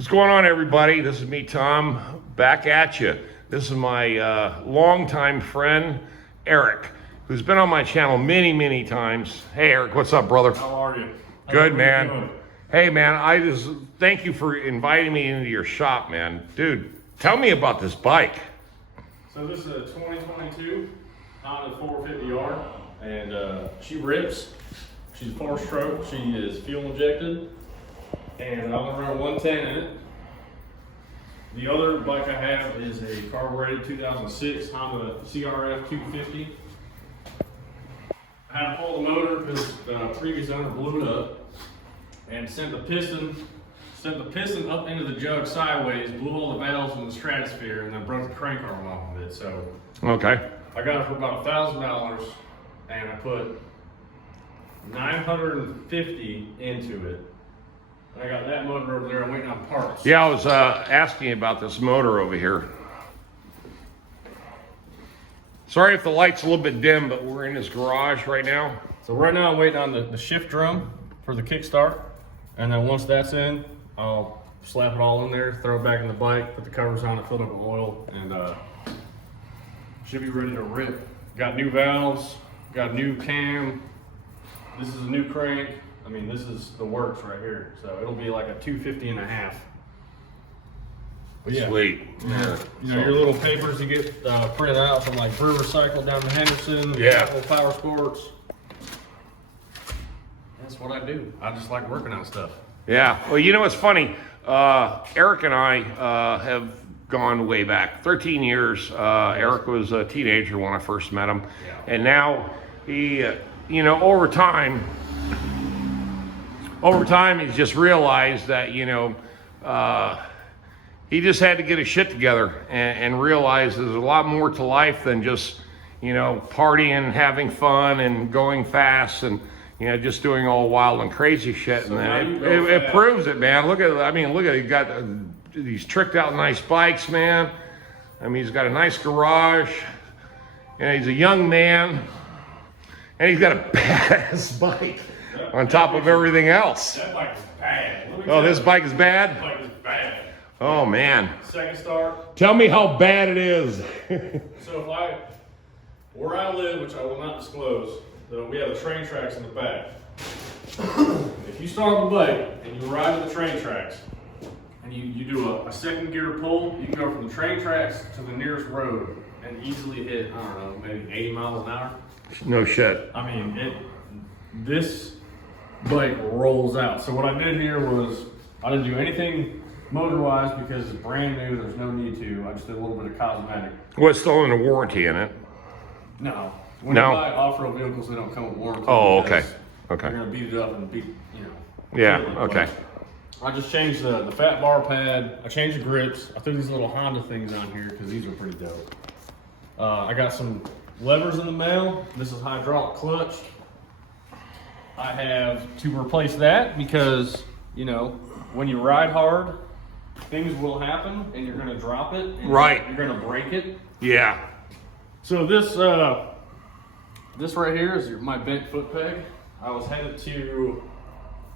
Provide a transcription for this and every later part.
What's going on, everybody? This is me, Tom, back at you. This is my longtime friend, Eric, who's been on my channel many times. Hey, Eric, what's up, brother? How are you? Good, man. Hey, man, I just thank you for inviting me into your shop, man. Dude, tell me about this bike. So this is a 2022 Honda 450R, and she rips. She's 4-stroke. She is fuel injected, and I'm gonna run 110 in it. The other bike I have is a carbureted 2006 Honda CRF 250. I had to pull the motor because the previous owner blew it up and sent the piston up into the jug sideways, blew all the valves in the stratosphere, and then broke the crank arm off of it. So Okay. I got it for about $1,000, and I put $950 into it. I got that motor over there. I'm waiting on parts. Yeah, I was asking you about this motor over here. Sorry if the light's a little bit dim, but we're in this garage right now. So right now I'm waiting on the shift drum for the kickstart, and then once that's in, I'll slap it all in there, throw it back in the bike, put the covers on it, fill it with oil, and should be ready to rip. Got new valves, got new cam. This is a new crank. I mean, this is the works right here. So it'll be like a 250 and a half. But yeah, Sweet. yeah. You know, your little papers you get printed out from like Brewer Cycle down to Henderson, Yeah. Little Power Sports. That's what I do. I just like working on stuff. Yeah, well, you know, it's funny. Eric and I have gone way back, 13 years. Eric was a teenager when I first met him. Yeah. And now he, you know, over time, he's just realized that, you know, he just had to get his shit together and realize there's a lot more to life than just, you know, partying, having fun and going fast and, you know, just doing all wild and crazy shit. So And then it proves it, man. Look at, he got these tricked out nice bikes, man. I mean, he's got a nice garage, and he's a young man, and he's got a badass bike on top of everything else. That bike is bad. Oh, this bike is bad? That bike is bad. Oh, man. Second start. Tell me how bad it is. So where I live, which I will not disclose, we have the train tracks in the back. If you start the bike and you ride to the train tracks, and you do a second gear pull, you can go from the train tracks to the nearest road and easily hit, I don't know, maybe 80 miles an hour. No shit. I mean, this bike rolls out. So what I did here was, I didn't do anything motor-wise because it's brand new, there's no need to. I just did a little bit of cosmetic. Well, it's still in a warranty in it. No. When No? you buy off-road vehicles, they don't come with warranty. Oh, okay. because Okay. You're gonna beat it up and you know. Yeah, kill it. okay. But I just changed the fat bar pad. I changed the grips. I threw these little Honda things on here because these are pretty dope. I got some levers in the mail. This is hydraulic clutch. I have to replace that because, you know, when you ride hard, things will happen and you're gonna drop it. And Right. You're gonna break it. Yeah. So this right here is my bent foot peg. I was headed to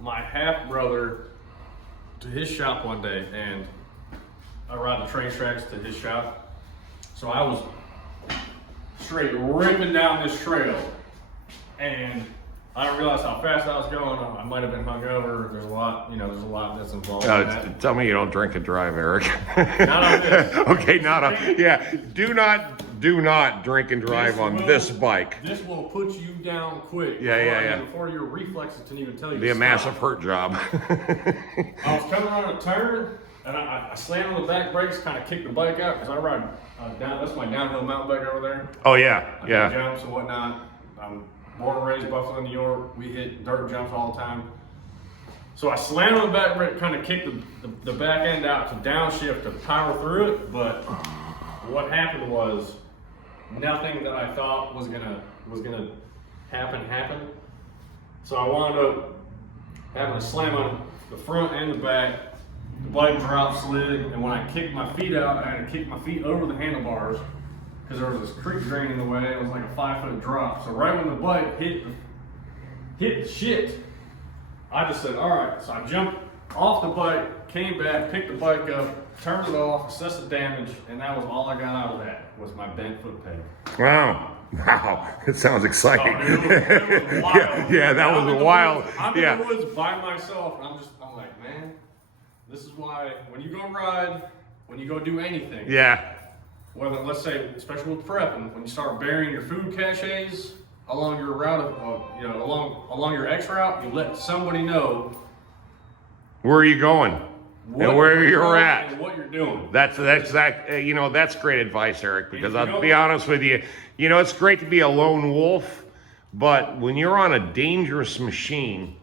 my half brother to his shop one day, and I ride the train tracks to his shop. So I was straight ripping down this trail, and I didn't realize how fast I was going. I might have been hungover. There's a lot that's involved in that. Tell me you don't drink and drive, Eric. Not on this. Okay, yeah. Do not drink and drive on this bike. This will put you down quick. Yeah. Before your reflexes can even tell you. It'd be a to massive stop. hurt job. I was coming around a turn, and I slammed on the back brakes, kind of kicked the bike out because I ride down. That's my downhill mountain bike over there. Oh yeah, I do yeah. jumps and whatnot. I'm born and raised Buffalo, New York. We hit dirt jumps all the time. So I slammed on the back brake, kind of kicked the back end out to downshift to power through it. But what happened was nothing that I thought was gonna happen happened. So I wound up having to slam on the front and the back. The bike dropped, slid, and when I kicked my feet out, I had to kick my feet over the handlebars because there was this creek drain in the way. It was like a 5-foot drop. So right when the bike hit the shit, I just said, all right. So I jumped off the bike, came back, picked the bike up, turned it off, assessed the damage, and that was all I got out of that, was my bent foot peg. Wow. Wow. It sounds exciting. Oh, it was wild. Yeah, that was a wild. I'm in Yeah. the woods by myself, and I'm like, man, this is why when you go ride, when you go do anything, Yeah. whether, let's say, especially with prepping, when you start burying your food caches along your route along your X route, you let somebody know Where are you going? And where you're at. and what you're doing. That's that's great advice, Eric, because You know- I'll be honest with you, it's great to be a lone wolf, but when you're on a dangerous machine,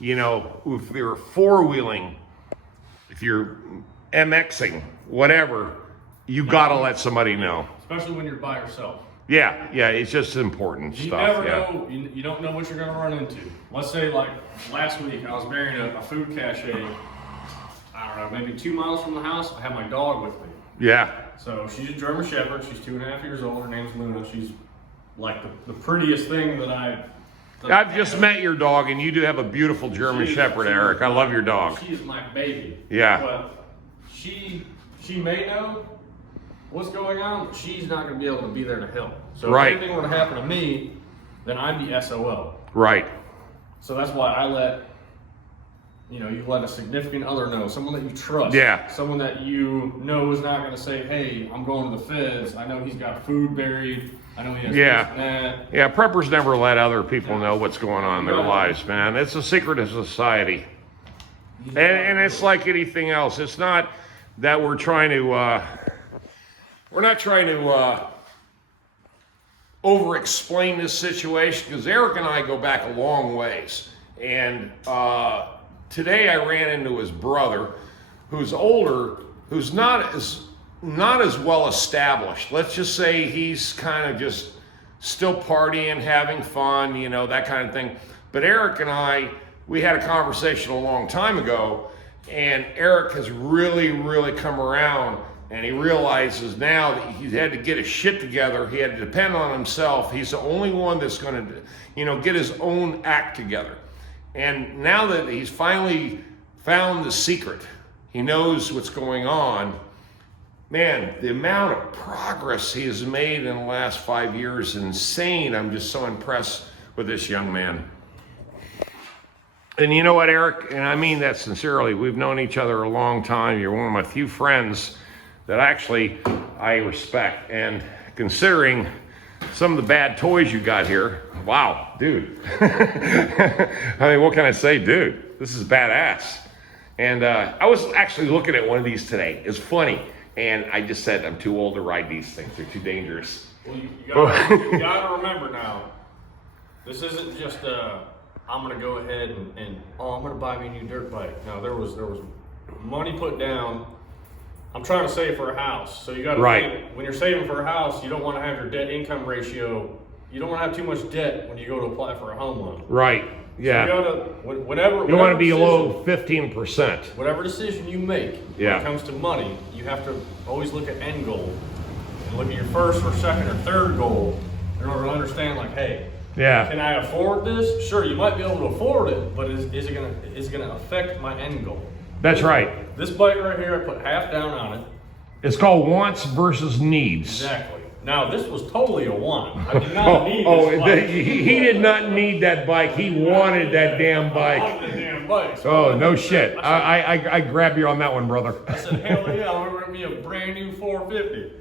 if you're four-wheeling, if you're MXing, whatever, you gotta let somebody know. Especially when you're by yourself. Yeah, it's just important You stuff. never Yeah. know. You don't know what you're going to run into. Let's say, like last week, I was burying a food cache. I don't know, maybe 2 miles from the house. I had my dog with me. Yeah. So she's a German Shepherd. She's 2.5 years old. Her name's Luna. She's like the prettiest thing that I've just met your dog, and you do have a beautiful German Shepherd, Eric. I love your dog. She is my baby. Yeah. But she may know what's going on, but she's not going to be able to be there to help. So Right. if anything were to happen to me, then I'd be SOL. Right. So that's why I let, you let a significant other know, someone that you trust. Yeah. Someone that you know is not going to say, hey, I'm going to the feds. I know he's got food buried. I know he has Yeah. this and that. Yeah, preppers never let other people know what's going on in their Right. lives, man. It's a secret of society. And it's like anything else. It's not that we're trying to, over-explain this situation, because Eric and I go back a long ways. And today I ran into his brother, who's older, who's not as well established. Let's just say he's kind of just still partying, having fun, that kind of thing. But Eric and I, we had a conversation a long time ago, and Eric has really, really come around, and he realizes now that he had to get his shit together. He had to depend on himself. He's the only one that's going to, get his own act together. And now that he's finally found the secret, he knows what's going on. Man, the amount of progress he has made in the last 5 years is insane. I'm just so impressed with this young man. And you know what, Eric? And I mean that sincerely. We've known each other a long time. You're one of my few friends that actually I respect. And considering some of the bad toys you got here, wow, dude. I mean, what can I say, dude? This is badass. And I was actually looking at one of these today. It's funny. And I just said, I'm too old to ride these things. They're too dangerous. Well, you gotta remember now, this isn't just I'm gonna go ahead and I'm gonna buy me a new dirt bike. No, there was money put down. I'm trying to save for a house, so you gotta think, when you're saving for a house, you don't want to have your debt income ratio. You don't want to have too much debt when you go to apply for a home loan. Right. Yeah. So you gotta whenever You want to be decision- below 15%. Whatever decision you make Yeah. when it comes to money, you have to always look at end goal and look at your first or second or third goal in order to understand, like, hey, Yeah. can I afford this? Sure, you might be able to afford it, but is it gonna affect my end goal? That's right. This bike right here, I put half down on it. It's called wants versus needs. Exactly. Now this was totally a want. I did not need this bike. He did not need that bike. He wanted that damn I bike. wanted the damn bike. So Oh, no shit. I grab you on that one, brother. I said, hell yeah, I'm gonna be a brand new 450.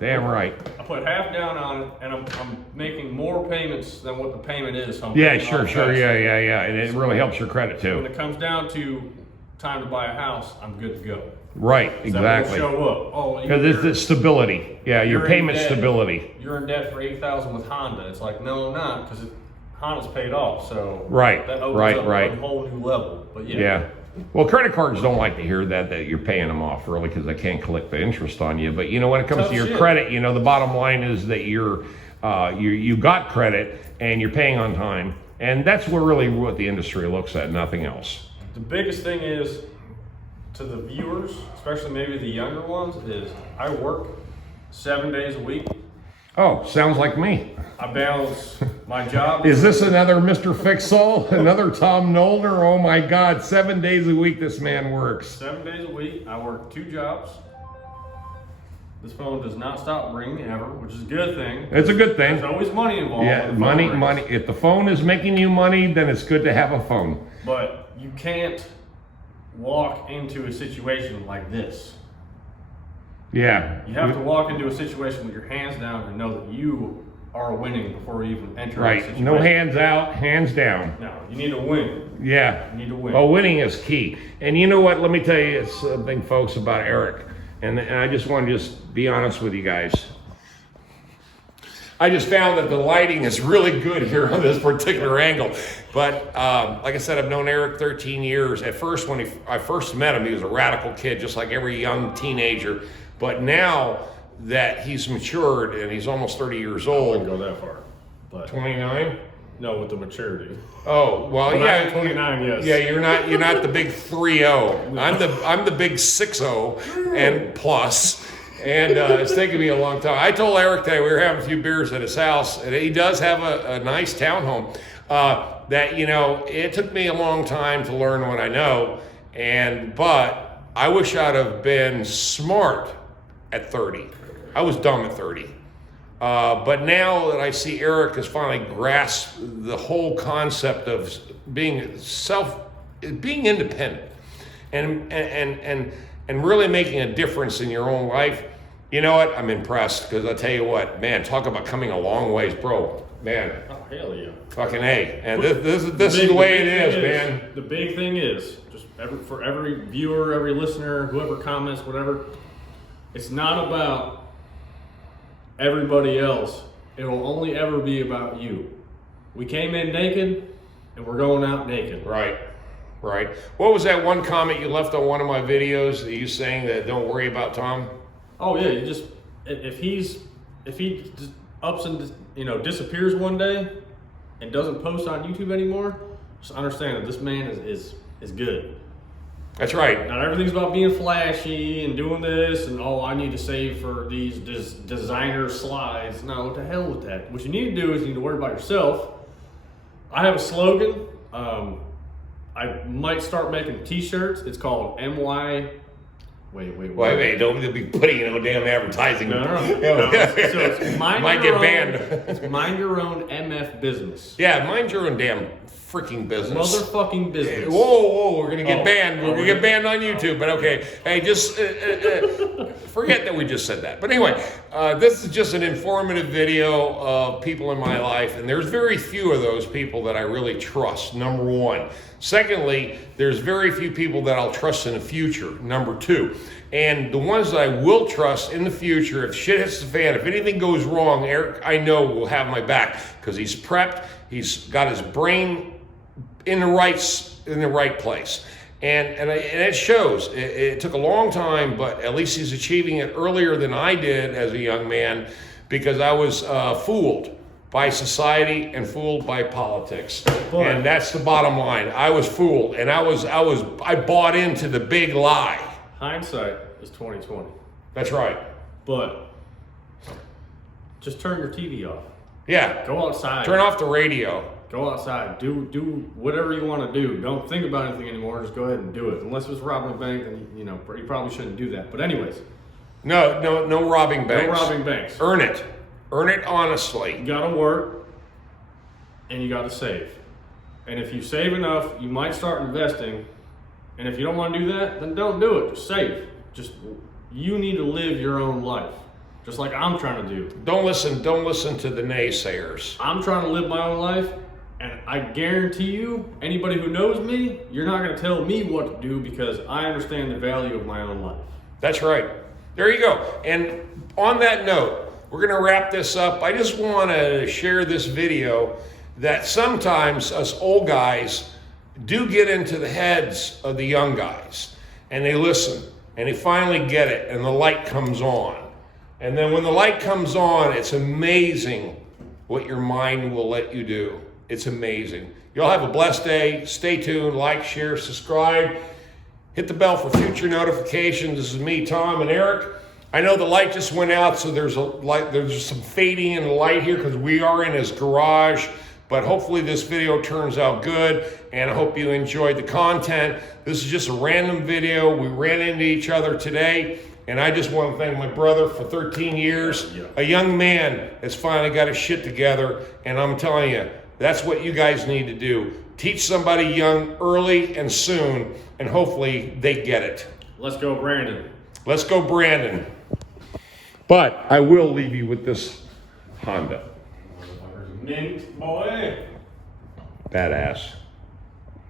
Damn right. I put half down on it, and I'm making more payments than what the payment is. So I'm Yeah, paying all sure. cash. Yeah. And it really helps your credit When too. it comes down to time to buy a house, I'm good to go. Right, 'Cause that won't exactly. show up. Oh, Because it's stability. Yeah, your you're in payment debt. stability. You're in debt for $8,000 with Honda. It's like, no, I'm not, because Honda's paid off. So Right, that opens right, up right. a whole new level. But Yeah. Well, credit cards don't like to hear that you're paying them off really, because they can't collect the interest on you. But when it comes Tough to your shit. credit, the bottom line is that you got credit and you're paying on time, and that's what the industry looks at, nothing else. The biggest thing is, to the viewers, especially maybe the younger ones, is I work 7 days a week. Oh, sounds like me. I balance my job. Is this another Mr. Fix-All? Another Tom Nolner? Oh my God, 7 days a week this man works. 7 days a week. I work 2 jobs. This phone does not stop ringing ever, which is a good thing. It's a good thing. There's always money involved. Yeah, when the phone money, rings. money. If the phone is making you money, then it's good to have a phone. But you can't walk into a situation like this. Yeah. You have to walk into a situation with your hands down and know that you are winning before you even enter the Right. situation. No hands out, hands down. No, you need to win. Yeah. You need to win. Oh, winning is key. And you know what? Let me tell you something, folks, about Eric. And I just want to just be honest with you guys. I just found that the lighting is really good here on this particular angle. But like I said, I've known Eric 13 years. At first, when I first met him, he was a radical kid, just like every young teenager. But now that he's matured and he's almost 30 years I wouldn't old, go that far. But 29. no, with the maturity. Oh well, When yeah. I'm 29, yes. Yeah, you're not the big 3-0. I'm the big 6-0 and plus. And it's taken me a long time. I told Eric today we were having a few beers at his house, and he does have a nice townhome. That it took me a long time to learn what I know, but I wish I'd have been smart at 30. I was dumb at 30. But now that I see Eric has finally grasped the whole concept of being independent and really making a difference in your own life, you know what? I'm impressed, because I tell you what, man, talk about coming a long ways, bro. Man, Oh, hell yeah. fucking A. And this is the way it is, man. The big thing is, just for every viewer, every listener, whoever comments, whatever, it's not about everybody else. It will only ever be about you. We came in naked, and we're going out naked. Right. What was that one comment you left on one of my videos? You saying that don't worry about Tom? Oh yeah, you just if he just ups and disappears one day and doesn't post on YouTube anymore, just understand that this man is good. That's right. Not everything's about being flashy and doing this and I need to save for these designer slides. No, what the hell with that? What you need to do is you need to worry about yourself. I have a slogan. I might start making t-shirts. It's called MY. Wait, don't be putting no damn advertising. No. So it's Might get banned. It's mind your own MF business. Yeah, mind your own damn freaking business. Motherfucking business. Whoa, we're gonna get banned. We're gonna yeah. get banned on YouTube, but okay. Hey, just forget that we just said that. But anyway, this is just an informative video of people in my life, and there's very few of those people that I really trust, number one. Secondly, there's very few people that I'll trust in the future, number two. And the ones that I will trust in the future, if shit hits the fan, if anything goes wrong, Eric, I know, will have my back, because he's prepped, he's got his brain in the right place. And it shows. It took a long time, but at least he's achieving it earlier than I did as a young man, because I was fooled by society and fooled by politics. And that's the bottom line. I was fooled, and I bought into the big lie. Hindsight is 20/20. That's right. But just turn your TV off. Yeah. Go outside. Turn off the radio. Go outside. Do whatever you want to do. Don't think about anything anymore. Just go ahead and do it. Unless it's robbing a bank, then you probably shouldn't do that. But anyways, No robbing banks. no robbing banks. Earn it. Earn it honestly. You gotta work and you gotta save. And if you save enough, you might start investing. And if you don't want to do that, then don't do it. Just save. You need to live your own life. Just like I'm trying to do. Don't listen to the naysayers. I'm trying to live my own life, and I guarantee you, anybody who knows me, you're not gonna tell me what to do, because I understand the value of my own life. That's right. There you go. And on that note, we're going to wrap this up. I just want to share this video that sometimes us old guys do get into the heads of the young guys, and they listen, and they finally get it, and the light comes on. And then when the light comes on, it's amazing what your mind will let you do. It's amazing. Y'all have a blessed day. Stay tuned. Like, share, subscribe. Hit the bell for future notifications. This is me, Tom, and Eric. I know the light just went out, so there's some fading in the light here because we are in his garage. But hopefully this video turns out good, and I hope you enjoyed the content. This is just a random video. We ran into each other today, and I just want to thank my brother for 13 years. Yeah. A young man has finally got his shit together, and I'm telling you, that's what you guys need to do. Teach somebody young early and soon, and hopefully they get it. Let's go, Brandon. Let's go, Brandon. But I will leave you with this Honda. Mint boy. Badass.